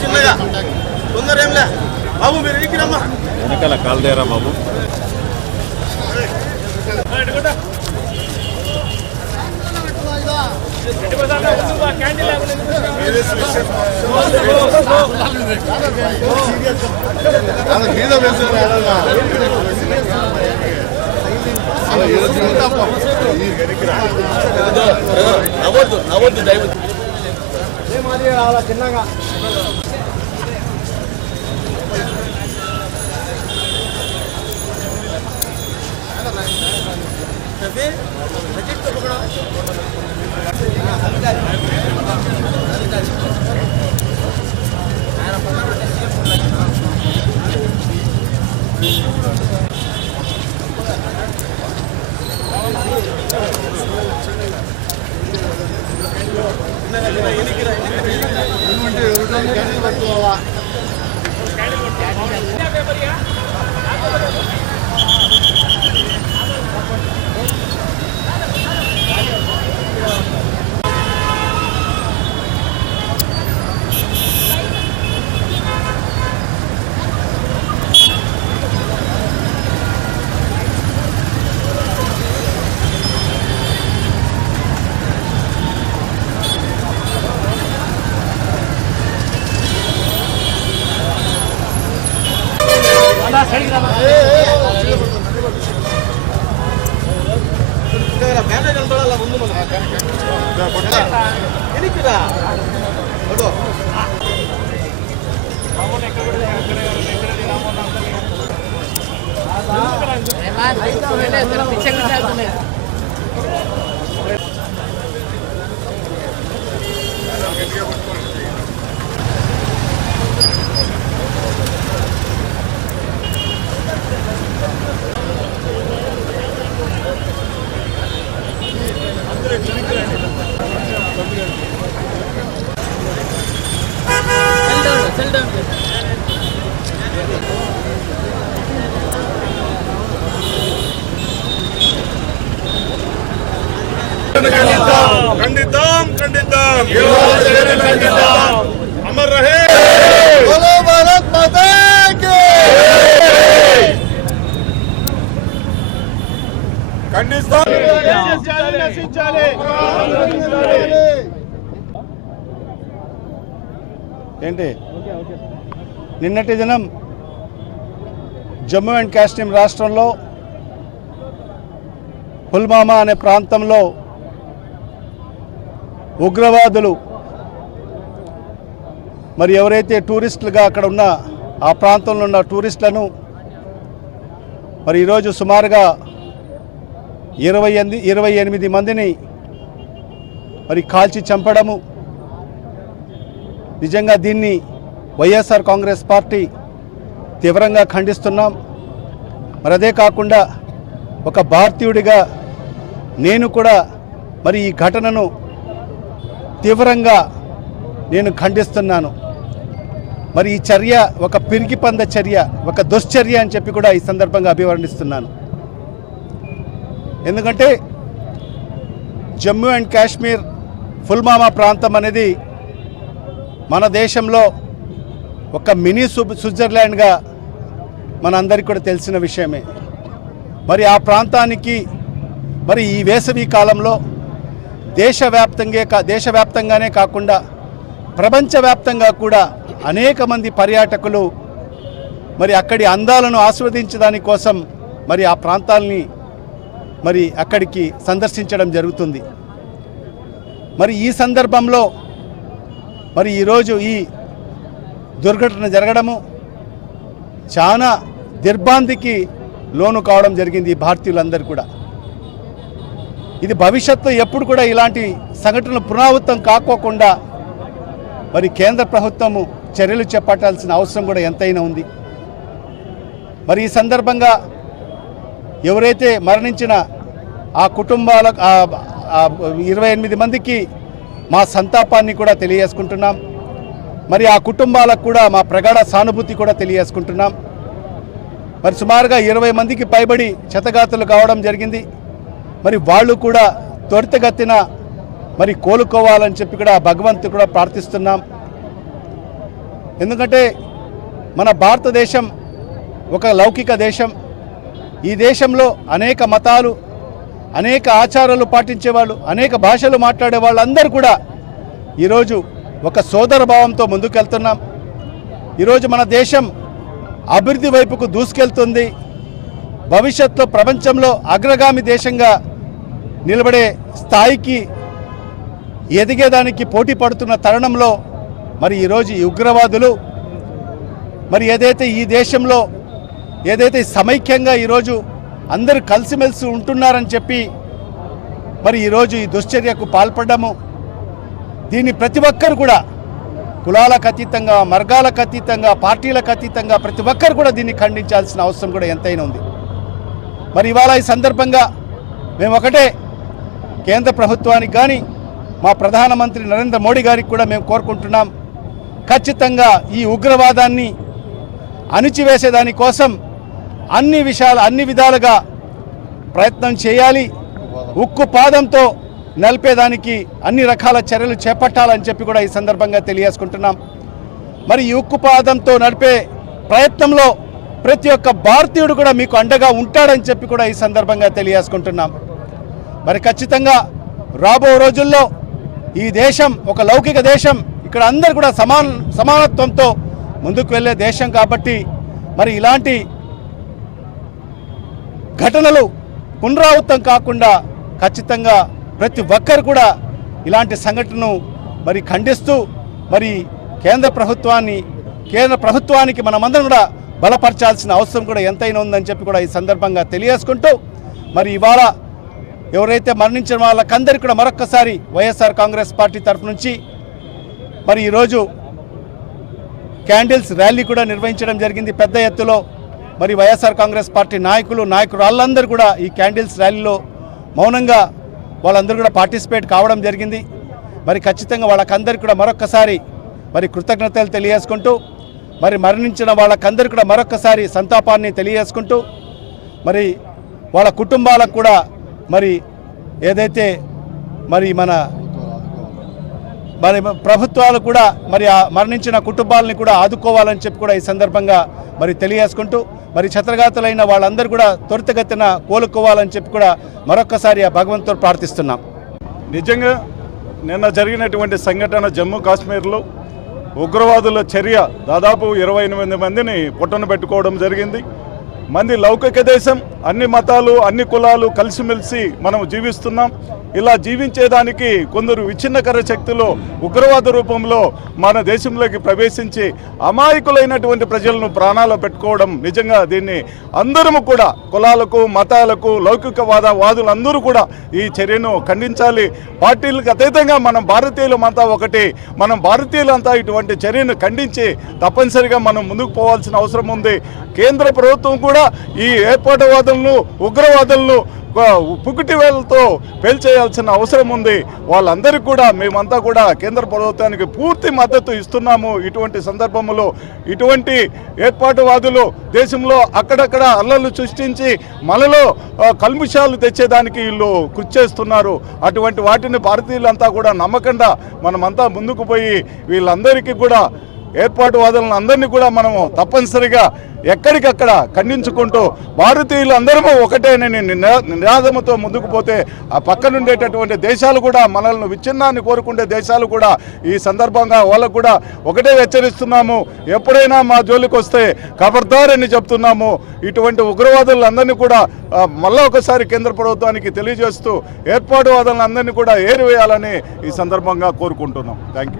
చిన్నగా తొందర ఏంలే బాబు, మీరు ఎక్కిరమ్మా, వెనకాల కాలు దేరా బాబు. నవ్వద్దు దయవద్దు చిన్నగా అమర్ రహే భారత్ మాతా కీ ఖండిస్తాం. ఏంటి నిన్నటి దినం జమ్మూ అండ్ కాశ్మీర్ రాష్ట్రంలో పుల్వామా అనే ప్రాంతంలో ఉగ్రవాదులు మరి ఎవరైతే టూరిస్టులుగా అక్కడ ఉన్న ఆ ప్రాంతంలో ఉన్న టూరిస్టులను మరి ఈరోజు సుమారుగా 28 మందిని మరి కాల్చి చంపడము, నిజంగా దీన్ని వైఎస్ఆర్ కాంగ్రెస్ పార్టీ తీవ్రంగా ఖండిస్తున్నాం. మరి అదే కాకుండా ఒక భారతీయుడిగా నేను కూడా మరి ఈ ఘటనను తీవ్రంగా నేను ఖండిస్తున్నాను. మరి ఈ చర్య ఒక పిరికిపంద చర్య, ఒక దుశ్చర్య అని చెప్పి కూడా ఈ సందర్భంగా అభివర్ణిస్తున్నాను. ఎందుకంటే జమ్మూ అండ్ కాశ్మీర్ పుల్వామా ప్రాంతం అనేది మన దేశంలో ఒక మినీ స్విట్జర్లాండ్గా మనందరికీ కూడా తెలిసిన విషయమే. మరి ఆ ప్రాంతానికి మరి ఈ వేసవి కాలంలో దేశవ్యాప్తంగానే కాకుండా ప్రపంచవ్యాప్తంగా కూడా అనేక మంది పర్యాటకులు మరి అక్కడి అందాలను ఆస్వాదించడానికి కోసం మరి ఆ ప్రాంతాలని మరి అక్కడికి సందర్శించడం జరుగుతుంది. మరి ఈ సందర్భంలో మరి ఈరోజు ఈ దుర్ఘటన జరగడము చాలా దిగ్భ్రాంతికి లోను కావడం జరిగింది ఈ భారతీయులందరూ కూడా. ఇది భవిష్యత్తు ఎప్పుడు కూడా ఇలాంటి సంఘటనలు పునరావృతం కాకోకుండా మరి కేంద్ర ప్రభుత్వము చర్యలు చేపట్టాల్సిన అవసరం కూడా ఎంతైనా ఉంది. మరి ఈ సందర్భంగా ఎవరైతే మరణించిన ఆ కుటుంబాల 28 మందికి మా సంతాపాన్ని కూడా తెలియజేసుకుంటున్నాం. మరి ఆ కుటుంబాలకు కూడా మా ప్రగాఢ సానుభూతి కూడా తెలియజేసుకుంటున్నాం. మరి సుమారుగా 20 మందికి పైబడి క్షతగాతులు కావడం జరిగింది. మరి వాళ్ళు కూడా త్వరితగతిన మరి కోలుకోవాలని చెప్పి కూడా భగవంతుడు కూడా ప్రార్థిస్తున్నాం. ఎందుకంటే మన భారతదేశం ఒక లౌకిక దేశం. ఈ దేశంలో అనేక మతాలు, అనేక ఆచారాలు పాటించేవాళ్ళు, అనేక భాషలు మాట్లాడే వాళ్ళందరూ కూడా ఈరోజు ఒక సోదర భావంతో ముందుకెళ్తున్నాం. ఈరోజు మన దేశం అభివృద్ధి వైపుకు దూసుకెళ్తుంది. భవిష్యత్తులో ప్రపంచంలో అగ్రగామి దేశంగా నిలబడే స్థాయికి ఎదిగేదానికి పోటీ పడుతున్న తరుణంలో మరి ఈరోజు ఈ ఉగ్రవాదులు మరి ఏదైతే ఈ దేశంలో ఏదైతే సమైక్యంగా ఈరోజు అందరూ కలిసిమెలిసి ఉంటున్నారని చెప్పి మరి ఈరోజు ఈ దుశ్చర్యకు పాల్పడ్డాము. దీన్ని ప్రతి ఒక్కరు కూడా కులాలకు అతీతంగా, వర్గాలకు అతీతంగా, పార్టీలకు అతీతంగా ప్రతి ఒక్కరు కూడా దీన్ని ఖండించాల్సిన అవసరం కూడా ఎంతైనా ఉంది. మరి ఇవాళ ఈ సందర్భంగా మేము ఒకటే కేంద్ర ప్రభుత్వానికి కానీ మా ప్రధానమంత్రి నరేంద్ర మోడీ గారికి కూడా మేము కోరుకుంటున్నాం. ఖచ్చితంగా ఈ ఉగ్రవాదాన్ని అణిచివేసేదానికోసం అన్ని విధాలుగా ప్రయత్నం చేయాలి. ఉక్కు పాదంతో నలిపేదానికి అన్ని రకాల చర్యలు చేపట్టాలని చెప్పి కూడా ఈ సందర్భంగా తెలియజేసుకుంటున్నాం. మరి ఈ ఉక్కు పాదంతో నడిపే ప్రయత్నంలో ప్రతి ఒక్క భారతీయుడు కూడా మీకు అండగా ఉంటాడని చెప్పి కూడా ఈ సందర్భంగా తెలియజేసుకుంటున్నాం. మరి ఖచ్చితంగా రాబో రోజుల్లో ఈ దేశం ఒక లౌకిక దేశం. ఇక్కడ అందరూ కూడా సమానత్వంతో ముందుకు వెళ్ళే దేశం కాబట్టి మరి ఇలాంటి ఘటనలు పునరావృతం కాకుండా ఖచ్చితంగా ప్రతి ఒక్కరు కూడా ఇలాంటి సంఘటనను మరి ఖండిస్తూ మరి కేంద్ర ప్రభుత్వానికి మనమందరం కూడా బలపరచాల్సిన అవసరం కూడా ఎంతైనా ఉందని చెప్పి కూడా ఈ సందర్భంగా తెలియజేసుకుంటూ మరి ఇవాళ ఎవరైతే మరణించిన వాళ్ళకందరికీ కూడా మరొక్కసారి వైఎస్ఆర్ కాంగ్రెస్ పార్టీ తరఫు నుంచి మరి ఈరోజు క్యాండిల్స్ ర్యాలీ కూడా నిర్వహించడం జరిగింది పెద్ద ఎత్తులో. మరి వైఎస్ఆర్ కాంగ్రెస్ పార్టీ నాయకురాళ్ళందరూ కూడా ఈ క్యాండిల్స్ ర్యాలీలో మౌనంగా వాళ్ళందరూ కూడా పార్టిసిపేట్ కావడం జరిగింది. మరి ఖచ్చితంగా వాళ్ళకందరికీ కూడా మరొక్కసారి మరి కృతజ్ఞతలు తెలియజేసుకుంటూ మరి మరణించిన వాళ్ళకందరికీ కూడా మరొక్కసారి సంతాపాన్ని తెలియజేసుకుంటూ మరి వాళ్ళ కుటుంబాలకు కూడా మరి ఏదైతే మరి మన ప్రభుత్వాలు కూడా మరి ఆ మరణించిన కుటుంబాలని కూడా ఆదుకోవాలని చెప్పి కూడా ఈ సందర్భంగా మరి తెలియజేసుకుంటూ మరి క్షతగాతులైన వాళ్ళందరూ కూడా త్వరితగతిన కోలుకోవాలని చెప్పి కూడా మరొక్కసారి ఆ భగవంతుడు ప్రార్థిస్తున్నాం. నిజంగా నిన్న జరిగినటువంటి సంఘటన జమ్మూ కాశ్మీర్లో ఉగ్రవాదుల చర్య దాదాపు 28 మందిని పొట్టన పెట్టుకోవడం జరిగింది. మంది లౌకిక దేశం, అన్ని మతాలు, అన్ని కులాలు కలిసిమెలిసి మనం జీవిస్తున్నాం. ఇలా జీవించేదానికి కొందరు విచ్ఛిన్నకర శక్తులు ఉగ్రవాద రూపంలో మన దేశంలోకి ప్రవేశించి అమాయకులైనటువంటి ప్రజలను ప్రాణాలు పెట్టుకోవడం నిజంగా దీన్ని అందరము కూడా కులాలకు, మతాలకు, లౌకికవాదులందరూ కూడా ఈ చర్యను ఖండించాలి. పార్టీలకు అతీతంగా మనం భారతీయులమంతా ఒకటి. మనం భారతీయులంతా ఇటువంటి చర్యను ఖండించి తప్పనిసరిగా మనం ముందుకు పోవాల్సిన అవసరం ఉంది. కేంద్ర ప్రభుత్వం కూడా ఈ ఏర్పాటువాదులను, ఉగ్రవాదులను పుకిటి వేలతో పేల్చేయాల్సిన అవసరం ఉంది. వాళ్ళందరికీ కూడా మేమంతా కూడా కేంద్ర ప్రభుత్వానికి పూర్తి మద్దతు ఇస్తున్నాము. ఇటువంటి సందర్భంలో ఇటువంటి ఏర్పాటువాదులు దేశంలో అక్కడక్కడ అల్లర్లు సృష్టించి మనలో కల్ముషాలు తెచ్చేదానికి వీళ్ళు కృషి చేస్తున్నారు. అటువంటి వాటిని భారతీయులంతా కూడా నమ్మకుండా మనమంతా ముందుకు పోయి వీళ్ళందరికీ కూడా ఏర్పాటువాదులను అందరినీ కూడా మనము తప్పనిసరిగా ఎక్కడికక్కడ ఖండించుకుంటూ భారతీయులు అందరము ఒకటేనని నినాదంతో ముందుకు పోతే ఆ పక్కనుండేటటువంటి దేశాలు కూడా మనల్ని విచ్ఛిన్నాన్ని కోరుకుంటే దేశాలు కూడా ఈ సందర్భంగా వాళ్ళకు కూడా ఒకటే హెచ్చరిస్తున్నాము. ఎప్పుడైనా మా జోలికి వస్తే ఖబర్దార్ అని చెప్తున్నాము. ఇటువంటి ఉగ్రవాదులందరినీ కూడా మళ్ళా ఒకసారి కేంద్ర ప్రభుత్వానికి తెలియజేస్తూ ఏర్పాటువాదులందరినీ కూడా ఏరివేయాలని ఈ సందర్భంగా కోరుకుంటున్నాం. Thank you.